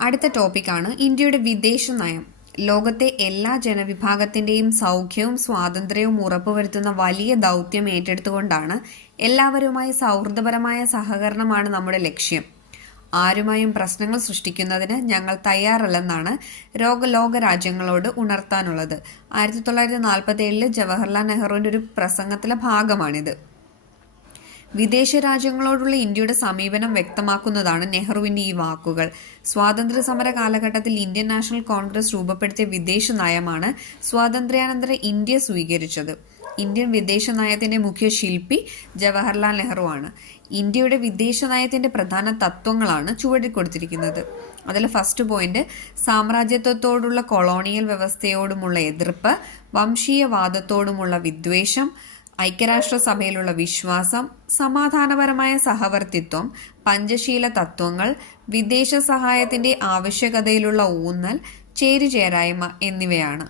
അടുത്ത ടോപ്പിക്കാണ് ഇന്ത്യയുടെ വിദേശ നയം. ലോകത്തെ എല്ലാ ജനവിഭാഗത്തിന്റെയും സൗഖ്യവും സ്വാതന്ത്ര്യവും ഉറപ്പുവരുത്തുന്ന വലിയ ദൗത്യം ഏറ്റെടുത്തുകൊണ്ടാണ് എല്ലാവരുമായി സൗഹൃദപരമായ സഹകരണമാണ് നമ്മുടെ ലക്ഷ്യം. ആരുമായും പ്രശ്നങ്ങൾ സൃഷ്ടിക്കുന്നതിന് ഞങ്ങൾ തയ്യാറല്ലെന്നാണ് ലോക രാജ്യങ്ങളോട് ഉണർത്താനുള്ളത്. 1947 ജവഹർലാൽ നെഹ്റുവിന്റെ ഒരു പ്രസംഗത്തിലെ ഭാഗമാണിത്. വിദേശ രാജ്യങ്ങളോടുള്ള ഇന്ത്യയുടെ സമീപനം വ്യക്തമാക്കുന്നതാണ് നെഹ്റുവിന്റെ ഈ വാക്കുകൾ. സ്വാതന്ത്ര്യ സമര കാലഘട്ടത്തിൽ ഇന്ത്യൻ നാഷണൽ കോൺഗ്രസ് രൂപപ്പെടുത്തിയ വിദേശ നയമാണ് സ്വാതന്ത്ര്യാനന്തര ഇന്ത്യ സ്വീകരിച്ചത്. ഇന്ത്യൻ വിദേശ നയത്തിന്റെ മുഖ്യ ശില്പി ജവഹർലാൽ നെഹ്റു ആണ്. ഇന്ത്യയുടെ വിദേശ നയത്തിന്റെ പ്രധാന തത്വങ്ങളാണ് ചുവടിക്കൊടുത്തിരിക്കുന്നത്. അതിൽ ഫസ്റ്റ് പോയിന്റ്, സാമ്രാജ്യത്വത്തോടുള്ള കൊളോണിയൽ വ്യവസ്ഥയോടുമുള്ള എതിർപ്പ്, വംശീയവാദത്തോടുമുള്ള വിദ്വേഷം, ഐക്യരാഷ്ട്രസഭയിലുള്ള വിശ്വാസം, സമാധാനപരമായ സഹവർത്തിത്വം, പഞ്ചശീല തത്വങ്ങൾ, വിദേശ സഹായത്തിന്റെ ആവശ്യകതയിലുള്ള ഊന്നൽ, ചേരിചേരായ്മ എന്നിവയാണ്.